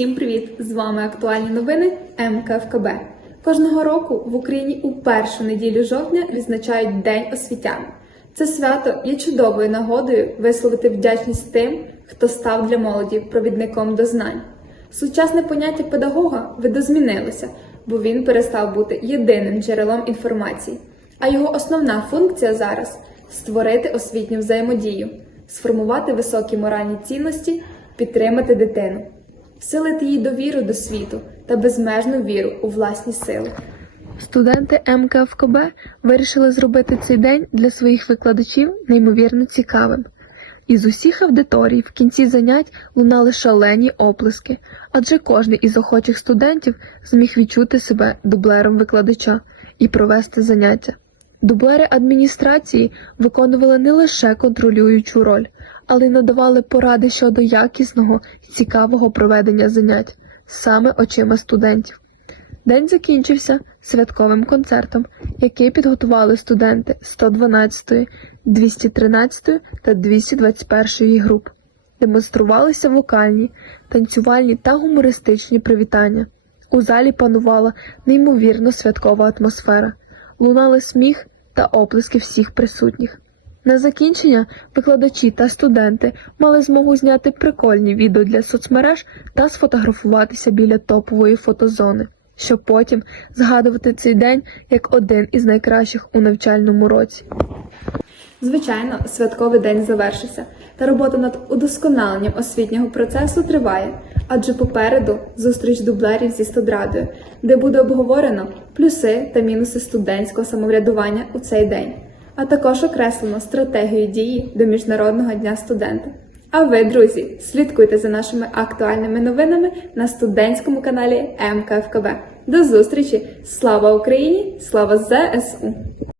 Всім привіт! З вами актуальні новини МКФКБ. Кожного року в Україні у першу неділю жовтня відзначають День освітян. Це свято є чудовою нагодою висловити вдячність тим, хто став для молоді провідником до знань. Сучасне поняття педагога видозмінилося, бо він перестав бути єдиним джерелом інформації, а його основна функція зараз створити освітню взаємодію, сформувати високі моральні цінності, підтримати дитину, вселити їй довіру до світу та безмежну віру у власні сили. Студенти МКФКБ вирішили зробити цей день для своїх викладачів неймовірно цікавим. Із усіх аудиторій в кінці занять лунали шалені оплески, адже кожен із охочих студентів зміг відчути себе дублером викладача і провести заняття. Дублери адміністрації виконували не лише контролюючу роль, але й надавали поради щодо якісного і цікавого проведення занять саме очима студентів. День закінчився святковим концертом, який підготували студенти 112, 213 та 221 груп. Демонструвалися вокальні, танцювальні та гумористичні привітання. У залі панувала неймовірно святкова атмосфера, лунали сміх та оплески всіх присутніх. На закінчення викладачі та студенти мали змогу зняти прикольні відео для соцмереж та сфотографуватися біля топової фотозони, щоб потім згадувати цей день як один із найкращих у навчальному році. Звичайно, святковий день завершився, та робота над удосконаленням освітнього процесу триває, адже попереду зустріч дублерів зі студрадою, де буде обговорено плюси та мінуси студентського самоврядування у цей день, а також окреслено стратегію дії до Міжнародного дня студента. А ви, друзі, слідкуйте за нашими актуальними новинами на студентському каналі МКФКБ. До зустрічі! Слава Україні! Слава ЗСУ!